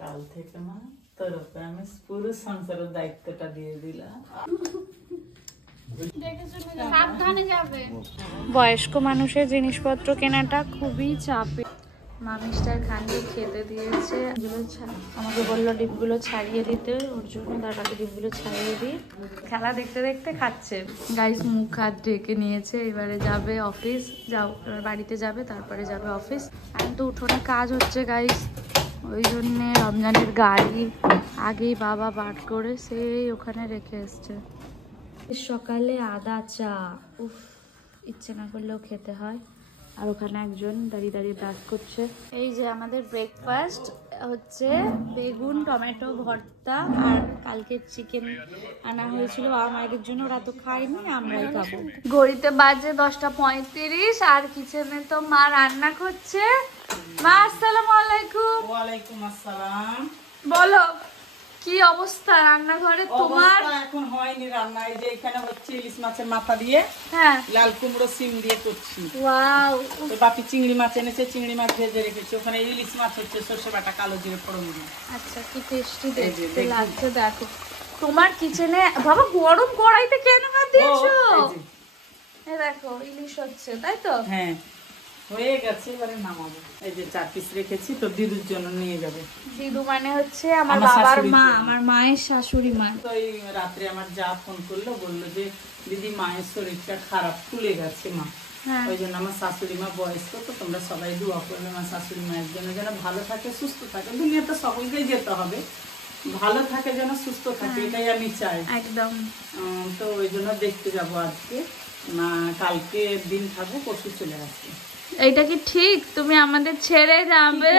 কাল থেকে মা তোর উপরে আমি পুরো সংসারের দায়িত্বটা দিয়ে দিলাম। সাবধানে যাবে। বয়স্ক মানুষের জিনিসপত্র কেনাটা খুবই চাপে। মা মিস্টার খানকে খেতে দিয়েছে, আমাকে বললো ডিমগুলো ছাড়িয়ে দিতে, ওর জন্য দাঁড়াতে ডিমগুলো ছাড়িয়ে দিই। খেলা দেখতে দেখতে খাচ্ছে। গাইস মুখ হাত ঢেকে নিয়েছে, এবারে যাবে অফিস। যাও এবার বাড়িতে যাবে, তারপরে যাবে অফিস। এখন তো উঠোনে কাজ হচ্ছে গাইস, ওই জন্যে রমজানের গাড়ি আগেই বাবা বার করে সেই ওখানে রেখে এসছে। সকালে আদা চা, উফ, ইচ্ছে না করলেও খেতে হয়। আর ওখানে একজন দাঁড়িয়ে দাঁড়িয়ে ব্রাশ করছে। এই যে আমাদের ব্রেকফাস্ট হচ্ছে বেগুন টমেটো ভর্তা, আর কালকে চিকেন আনা হয়েছিল বাবা মায়ের জন্য, ওরা তো খায়নি, আমরাই খাবো। ঘড়িতে বাজে 10:35 আর কিচেনে তো মা রান্না করছে। মা আসসালামু আলাইকুম। ওয়ালাইকুম আসসালাম। বলো কি অবস্থা রান্নাঘরে তোমার? এখন হয়নি রান্না, এই যে এখানে হচ্ছে ইলিশ মাছের মাথা দিয়ে হ্যাঁ লাল কুমড়ো সিম দিয়ে করছি। ওয়াও, বাপি চিংড়ি মাছ এনেছে, চিংড়ি মাছ ভেজে রেখেছি। ওখানে ইলিশ মাছ হচ্ছে সর্ষে বাটা কালো জিরে ফোড়ন দিয়ে। আচ্ছা কি টেস্টি দেখতে লাগছে। দেখো তোমার কিচেনে বাবা গরম কড়াইতে কেন হাত দিয়েছো? এই দেখো ইলিশ হচ্ছে, তাই তো? হ্যাঁ হয়ে গেছে, এবারে নামাবো। এই যে 4 পিস রেখেছি, তো দিদুর জন্য নিয়ে যাবে। দিদু মানে হচ্ছে আমার বাবার মা, আমার মায়ের শাশুড়ি মা। তো এই রাত্রে আমার যা ফোন করলো, বললো যে দিদি মায়ের শরীরটা খারাপ, ফুলে গেছে মা। ওই জন্য আমার শাশুড়ি মা বয়স্ক, তো তোমরা সবাই দোয়া করবে আমার শাশুড়ি মায়ের জন্য, যেন ভালো থাকে সুস্থ থাকে। দুনিয়াতে সকলকেই যেতে হবে, ভালো থাকে যেন সুস্থ থাকে, এটাই আমি চাই একদম। তো ওই জন্য দেখতে যাবো আজকে না, কালকে দিন থাকবো, পরশু চলে আসবো। এইটা কি ঠিক? তুমি আমাদের ছেড়ে যাবে?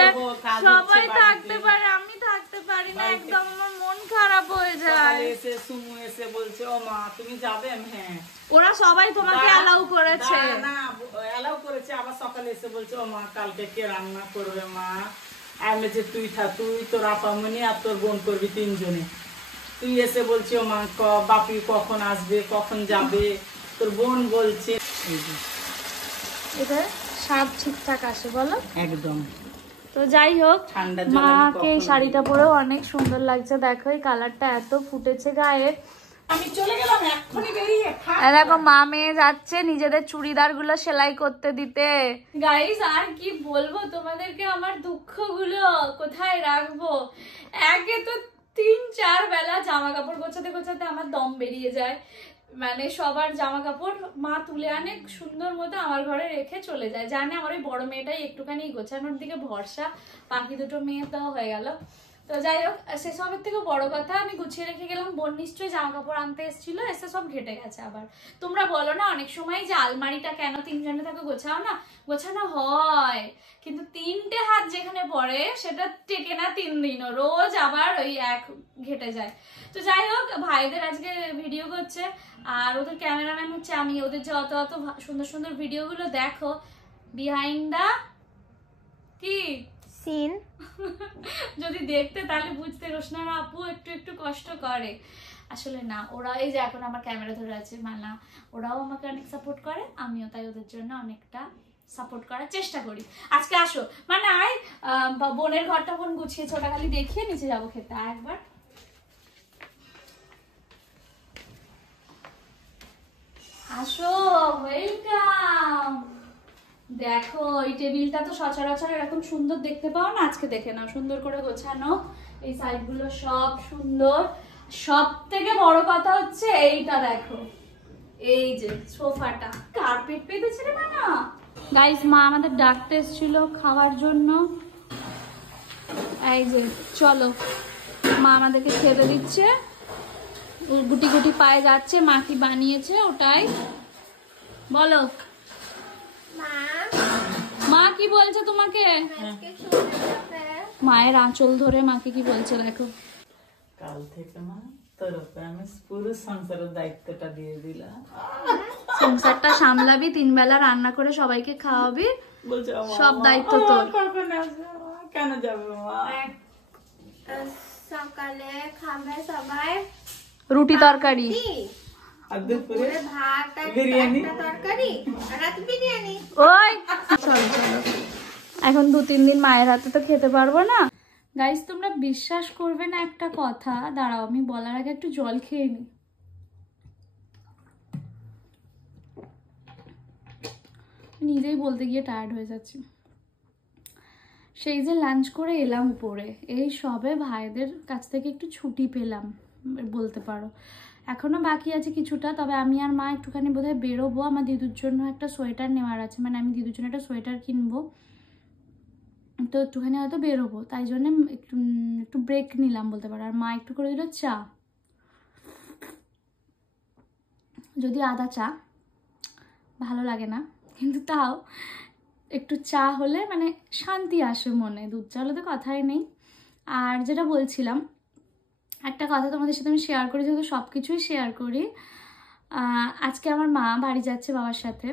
সবাই থাকতে পারে, আমি থাকতে পারি না, একদম আমার মন খারাপ হয়ে যায়। এসে সুমু এসে বলছে ও মা তুমি যাবে? হ্যাঁ। ওরা সবাই তোমাকে অ্যালাউ করেছে? না অ্যালাউ করেছে, আবার সকালে এসে বলছে ও মা কালকে কে রান্না করবে মা? আমি যে তুই তোর আপামনি আর তোর বোন করবি 3 জনে। তুই এসে বলছি ও মা বাপি কখন আসবে, কখন যাবে? তোর বোন বলছে এটা সব ঠিকঠাক আসে বলো? একদম। তো যাই হোক, মাকে এই শাড়িটা পরেও অনেক সুন্দর লাগছে। দেখো এই কালারটা এত ফুটেছে গায়ে। আমি চলে গেলাম এক্ষুনি বেরিয়ে। দেখো মা মেয়ে যাচ্ছে নিজেদের চুড়িদার গুলো সেলাই করতে দিতে। গাইস আর কি বলবো তোমাদেরকে, আমার দুঃখগুলো কোথায় রাখবো। একে তো 3-4 বেলা জামা কাপড় গোছাতে গোছাতে আমার দম বেরিয়ে যায়। মানে সবার জামা কাপড় মা তুলে আনে সুন্দর মতো, আমার ঘরে রেখে চলে যায়। জানে আমার ওই বড় মেয়েটাই একটুখানি গোছানোর দিকে ভরসা, বাকি দুটো মেয়ে তো হয়ে গেল। তো যাই হোক, সেসবের থেকে বড় কথা আমি গুছিয়ে রেখে গেলাম। বোন নিশ্চয়ই জামা কাপড় আনতে এসেছিল, এসে সব ঘেটে গেছে। আবার তোমরা বলো না অনেক সময় যে আলমারিটা কেন 3 জনে থাকে গোছাও না? গোছানো হয়, কিন্তু 3টে হাত যেখানে পড়ে সেটা টেকে না 3 দিনও, রোজ আবার ওই এক ঘেটে যায়। তো যাই হোক, ভাইদের আজকে ভিডিও করছে আর ওদের ক্যামেরাম্যান হচ্ছে আমি। ওদের যে অত অত সুন্দর সুন্দর ভিডিওগুলো দেখো, বিহাইন্ড দা কি সিন যদি দেখতে তাহলে বুঝতে। রোশনার আপু একটু একটু কষ্ট করে আসলে। না ওরা এই যে এখন আমার ক্যামেরা ধরে আছে মানা, ওরাও আমাকে অনেক সাপোর্ট করে, আমিও তাই ওদের জন্য অনেকটা সাপোর্ট করার চেষ্টা করি। আজকে আসো মানে আয়, বোনের ঘরটা বোন গুছিয়েছে, ওটা খালি দেখিয়ে নিচে যাবো খেতে। একবার আসো, ওয়েলকাম। দেখো এই টেবিলটা তো সচরাচর এরকম সুন্দর দেখতে পাও না, আজকে দেখে নাও সুন্দর করে গোছানো, এই সাইডগুলো সব সুন্দর। সব থেকে বড় কথা হচ্ছে এইটা দেখো, এই যে সোফাটা কার্পেট পেতেছে রে না। গাইস মা আমাদের ডাকতে এসেছিল খাওয়ার জন্য। এই যে চলো, মা আমাদেরকে খেতে দিচ্ছে। গুটি গুটি পায়ে যাচ্ছে, মা কি বানিয়েছে ওটাই বলো। মা কি বলছে তোমাকে? মায়ের আঁচল ধরে মাকে কি বলছে দেখো। কাল থেকে মা তোর উপরে আমি পুরো সংসারের দায়িত্বটা দিয়ে দিলাম। সংসারটা সামলাবি, 3 বেলা রান্না করে সবাইকে খাওয়াবি, সব দায়িত্ব তোর। কেন যাবে মা? সকালে খাবে সবাই রুটি তরকারি, আর দুপুরে ভাত আর বিরিয়ানি তরকারি, রাতে বিরিয়ানি। ওই চলো চলো, এখন 2-3 দিন মায়ের হাতে তো খেতে পারবো না, গাইস তোমরা বিশ্বাস করবে না একটা কথা, দাঁড়াও আমি বলার আগে একটু জল খেয়ে নিই। নিজেই বলতে গিয়ে টায়ার্ড হয়ে যাচ্ছি। সেই যে লাঞ্চ করে এলাম উপরে, এই সবে ভাইদের কাছ থেকে একটু ছুটি পেলাম বলতে পারো। এখনো বাকি আছে কিছুটা, তবে আমি আর মা একটুখানি বোধহয় বেরোবো। আমার দিদুর জন্য একটা সোয়েটার নেওয়ার আছে, মানে আমি দিদুর জন্য একটা সোয়েটার কিনবো, তো একটুখানি হয়তো বেরোবো, তাই জন্য একটু ব্রেক নিলাম বলতে পারো। আর মা একটু করে দিল চা, যদি আদা চা ভালো লাগে না, কিন্তু তাও একটু চা হলে মানে শান্তি আসে মনে, দুধ চা হলে তো কথাই নেই। আর যেটা বলছিলাম, একটা কথা তোমাদের সাথে আমি শেয়ার করি, যেহেতু সব কিছুই শেয়ার করি। আজকে আমার মা বাড়ি যাচ্ছে বাবার সাথে।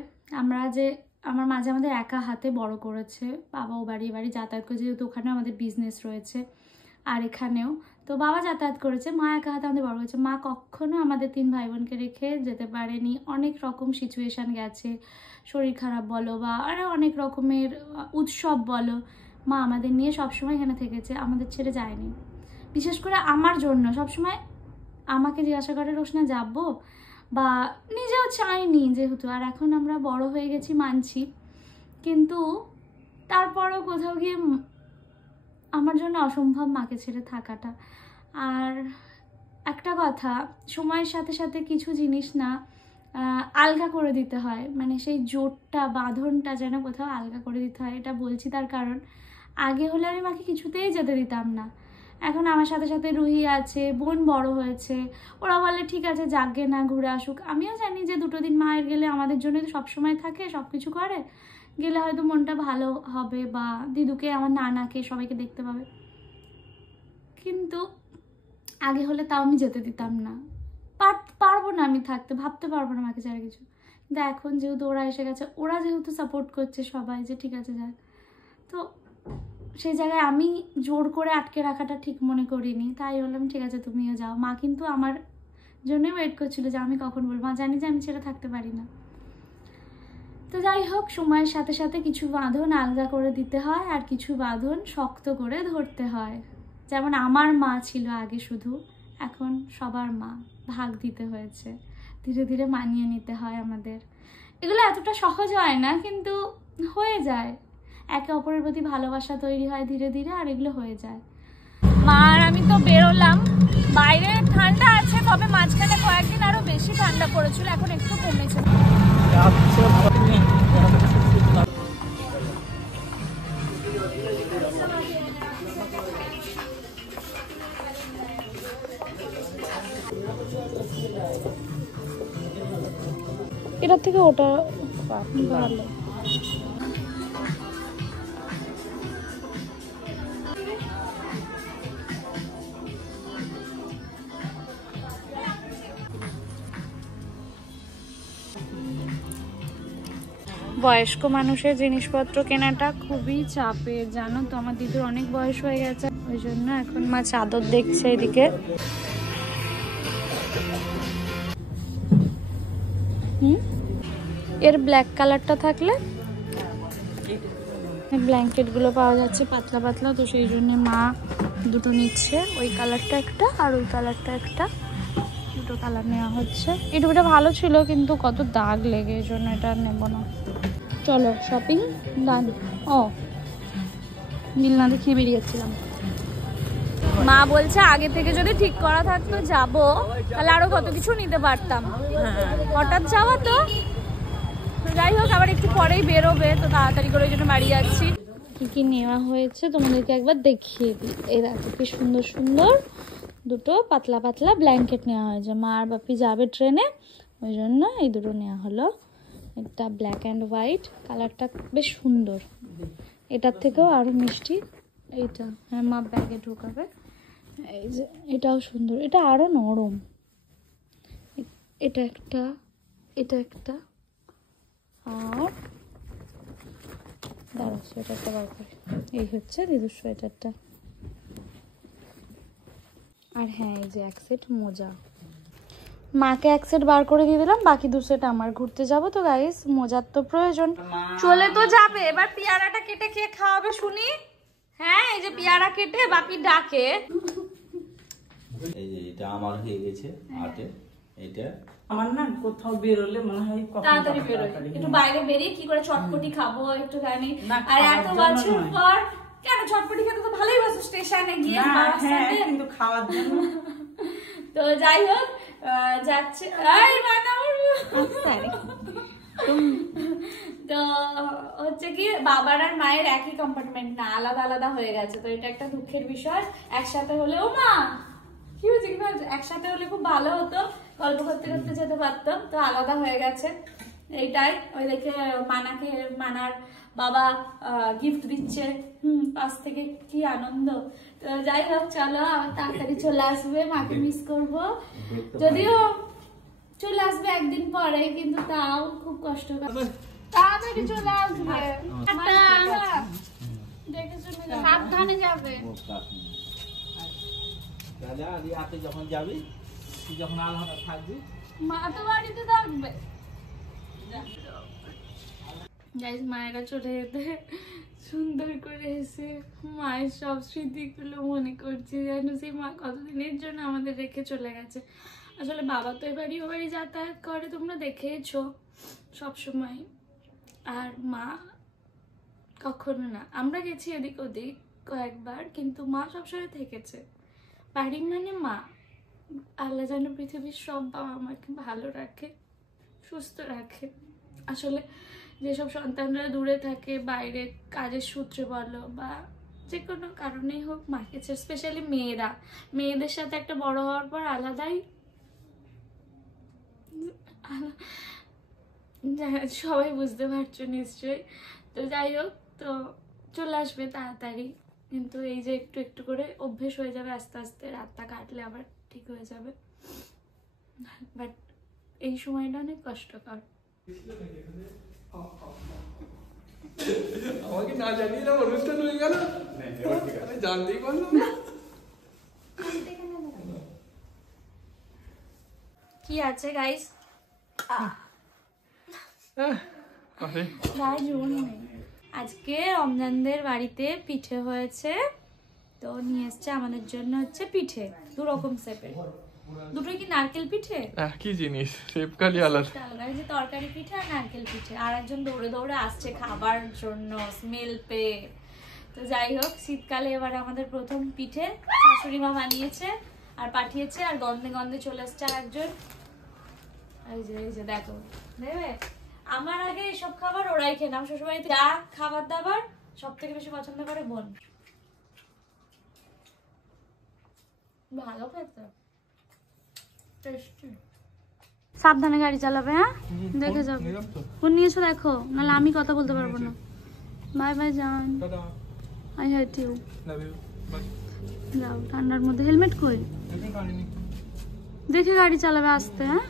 আমার মাঝে আমাদের একা হাতে বড় করেছে, বাবাও বাড়ি যাতায়াত করেছে, যেহেতু ওখানেও আমাদের বিজনেস রয়েছে আর এখানেও, তো বাবা যাতায়াত করেছে, মা একা হাতে আমাদের বড় করেছে। মা কখনো আমাদের 3 ভাই বোনকে রেখে যেতে পারেনি, অনেক রকম সিচুয়েশান গেছে, শরীর খারাপ বলো বা আরও অনেক রকমের উৎসব বলো, মা আমাদের নিয়ে সবসময় এখানে থেকেছে, আমাদের ছেড়ে যায়নি। বিশেষ করে আমার জন্য সবসময় আমাকে জিজ্ঞাসা করে রোশনা যাবো, বা নিজেও চাইনি যেহেতু। আর এখন আমরা বড় হয়ে গেছি মানছি, কিন্তু তারপরেও কোথাও গিয়ে আমার জন্য অসম্ভব মাকে ছেড়ে থাকাটা। আর একটা কথা, সময়ের সাথে সাথে কিছু জিনিস না আলগা করে দিতে হয়, মানে সেই জোটটা বাঁধনটা যেন কোথাও আলগা করে দিতে হয়। এটা বলছি তার কারণ, আগে হলে আমি মাকে কিছুতেই যেতে দিতাম না। এখন আমার সাথে সাথে রুহি আছে, বোন বড় হয়েছে, ওরা বলে ঠিক আছে যাগে না, ঘুরে আসুক। আমিও জানি যে 2 দিন মায়ের গেলে আমাদের জন্য তো সবসময় থাকে, সব কিছু করে, গেলে হয়তো মনটা ভালো হবে, বা দিদুকে আমার নানাকে সবাইকে দেখতে পাবে, কিন্তু আগে হলে তাও আমি যেতে দিতাম না। পারবো না আমি থাকতে, ভাবতে পারবো না মাকে ছাড়া কিছু। কিন্তু এখন যেহেতু ওরা এসে গেছে, ওরা যেহেতু সাপোর্ট করছে সবাই যে ঠিক আছে যাক, তো সেই জায়গায় আমি জোর করে আটকে রাখাটা ঠিক মনে করিনি, তাই বললাম ঠিক আছে তুমিও যাও। মা কিন্তু আমার জন্যই ওয়েট করছিল যে আমি কখন বলবো, মা জানি যে আমি ছেড়ে থাকতে পারি না। তো যাই হোক, সময়ের সাথে সাথে কিছু বাঁধন আলগা করে দিতে হয়, আর কিছু বাঁধন শক্ত করে ধরতে হয়। যেমন আমার মা ছিল আগে শুধু, এখন সবার মা, ভাগ দিতে হয়েছে, ধীরে ধীরে মানিয়ে নিতে হয় আমাদের। এগুলো এতটা সহজ হয় না, কিন্তু হয়ে যায়, একে অপরের প্রতি ভালোবাসা তৈরি হয় ধীরে ধীরে, আর এগুলো হয়ে যায়। মা আর আমি তো বেরোলাম, বাইরে ঠান্ডা আছে, তবে মাঝখানে কয়েকদিন আরো বেশি ঠান্ডা পড়েছিল, এখন একটু কমেছে। এটার থেকে ওটা ভালো। বয়স্ক মানুষের জিনিসপত্র কেনাটা খুবই চাপের, জানো তো। আমার দিদির অনেক বয়স হয়ে গেছে, ওই জন্য এখন মা চাদর দেখছে এদিকে। এর ব্ল্যাক কালারটা থাকলে ব্ল্যাঙ্কেট গুলো পাওয়া যাচ্ছে পাতলা পাতলা, তো সেই জন্য মা দুটো নিচ্ছে, ওই কালারটা একটা আর ওই কালারটা একটা, দুটো কালার নেওয়া হচ্ছে। এই দুটো ভালো ছিল, কিন্তু কত দাগ লেগে, এই জন্য এটা নেবো না। চলো শপিং ডান। ও বিল না দেখিয়ে বেরিয়েছিলাম। মা বলছে আগে থেকে যদি ঠিক করা থাকতো যাবো, তাহলে আরো কত কিছু নিতে পারতাম, হঠাৎ যাওয়া তো। যাই হোক, আবার একটু পরেই বেরোবে, তো তাড়াতাড়ি করে ওই জন্য বাড়ি যাচ্ছি। কি কি নেওয়া হয়েছে তোমাদেরকে একবার দেখিয়ে দিই। এই দেখো কি সুন্দর সুন্দর দুটো পাতলা পাতলা ব্ল্যাঙ্কেট নেওয়া হয়েছে। মা আর বাপি যাবে ট্রেনে, ওই জন্য এই দুটো নেওয়া হলো। এটা ব্ল্যাক অ্যান্ড হোয়াইট, কালারটা বেশ সুন্দর, এটার থেকেও আরো মিষ্টি এইটা। হ্যাঁ, মা ব্যাগে ঢোকাবে। এই যে এটাও সুন্দর, এটা আরো নরম। এটা একটা, এটা একটা, আর দাঁড়া সোয়েটারটা বার করে। এই হচ্ছে দিদুর সোয়েটারটা। আর হ্যাঁ, এই যে এক সেট মোজা, মাকে এক সেট বার করে দিয়ে দিলাম, বাকি 2 সেট আমার। ঘুরতে যাবো তো গাইস, মোজার তো প্রয়োজন। চলে তো যাবে, এবার পেয়ারাটা কেটে খেয়ে খাওয়াবে শুনি। হ্যাঁ এই যে পেয়ারা কেটে বাপি ডাকে। এই যে এটা আমার হয়ে গেছে আটে, এটা আমার না কোথাও বেরোলে মনে হয় কখন তাড়াতাড়ি বেরোয়, তাড়াতাড়ি একটু বাইরে বেরিয়ে কি করে চটপটি খাবো একটুখানি। না, আর খাওয়ার এত জন্য বছর নয়। পর কেন চটপটি খেতে তো ভালোই বাসো স্টেশনে গিয়ে না, বাস হ্যাঁ, স্ট্যান্ডে। কিন্তু খাওয়ার জন্য তো যাই হোক যাচ্ছে এই না না তো হচ্ছে কি বাবার আর মায়ের একই কম্পার্টমেন্ট না, আলাদা আলাদা হয়ে গেছে। তো এটা একটা দুঃখের বিষয়। একসাথে হলেও মা কি হয়েছে কি বলছে, একসাথে হলে খুব ভালো হতো, গল্প করতে করতে যেতে পারতাম। তো আলাদা হয়ে গেছে এইটাই। ওই দেখে মানার বাবা গিফট দিচ্ছে পাশ থেকে, কি আনন্দ। তো যাই হোক চলো আবার তাড়াতাড়ি চলে আসবে, মাকে মিস করবো। যদিও চলে আসবে একদিন পরে, কিন্তু তাও খুব কষ্ট। তাড়াতাড়ি চলে আসবে, দেখে শুনে সাবধানে যাবে। দাদা রিয়াতে যখন যাবি, তুই যখন আলাদা থাকবি, মা তো বাড়িতে থাকবে। গাইস মায়েরা চলে যেতে সুন্দর করে এসে মায়ের সব স্মৃতিগুলো মনে করছি, যেন সেই মা কতদিনের জন্য আমাদের রেখে চলে গেছে। আসলে বাবা তো এবারই ও বাড়ি যাতায়াত করে, তোমরা দেখেইছো সবসময়। আর মা কখনো না, আমরা গেছি এদিক ওদিক কয়েকবার, কিন্তু মা সবসময় থেকেছে। বাড়ি মানে মা। আল্লাহ যেন পৃথিবীর সব বাবা মাকে ভালো রাখে, সুস্থ রাখে। আসলে যেসব সন্তানরা দূরে থাকে, বাইরে কাজের সূত্রে বলো বা যে কোনো কারণেই হোক, মাকে স্পেশালি মেয়েদের সাথে একটা বড় হওয়ার পর আলাদাই সবাই বুঝতে পারছো নিশ্চয়ই। তো যাই হোক, তো চলে আসবে তাড়াতাড়ি, কিন্তু এই যে একটু একটু করে অভ্যেস হয়ে যাবে আস্তে আস্তে, রাতটা কাটলে আবার ঠিক হয়ে যাবে। বাট এই সময়টা অনেক কষ্টকর। আমাকে না জানিয়ে না অনুষ্ঠান হয়ে গেল, আমি জানতেই পারলাম না। কি আছে গাইস? আজকে রমজানদের বাড়িতে পিঠে হয়েছে, তো নিয়ে এসছে আমাদের জন্য হচ্ছে পিঠে, 2 রকম শেপের। দুটোই কি নারকেল পিঠে? একই জিনিস, শেপ খালি আলাদা। এই যে তরকারি পিঠে আর নারকেল পিঠে। আর একজন দৌড়ে দৌড়ে আসছে খাবার জন্য, স্মেল পেয়ে। তো যাই হোক, শীতকালে এবার আমাদের প্রথম পিঠে শাশুড়ি মা বানিয়েছে আর পাঠিয়েছে, আর গন্ধে গন্ধে চলে আসছে আর একজন। এই যে দেখো, দেবে আমার আগে এসব খাবার ওরাই খেয়ে নাম। শ্বশুরবাড়িতে যা খাবার দাবার সব থেকে বেশি পছন্দ করে বোন। ভালো খেতে, সাবধানে গাড়ি চালাবে। হ্যাঁ দেখে যাবে, ফোন নিয়েছো দেখো, নাহলে আমি কথা বলতে পারবো না। বাই বাই জান, আই হেট ইউ। যাও, ঠান্ডার মধ্যে হেলমেট কই, দেখে গাড়ি চালাবে আসতে। হ্যাঁ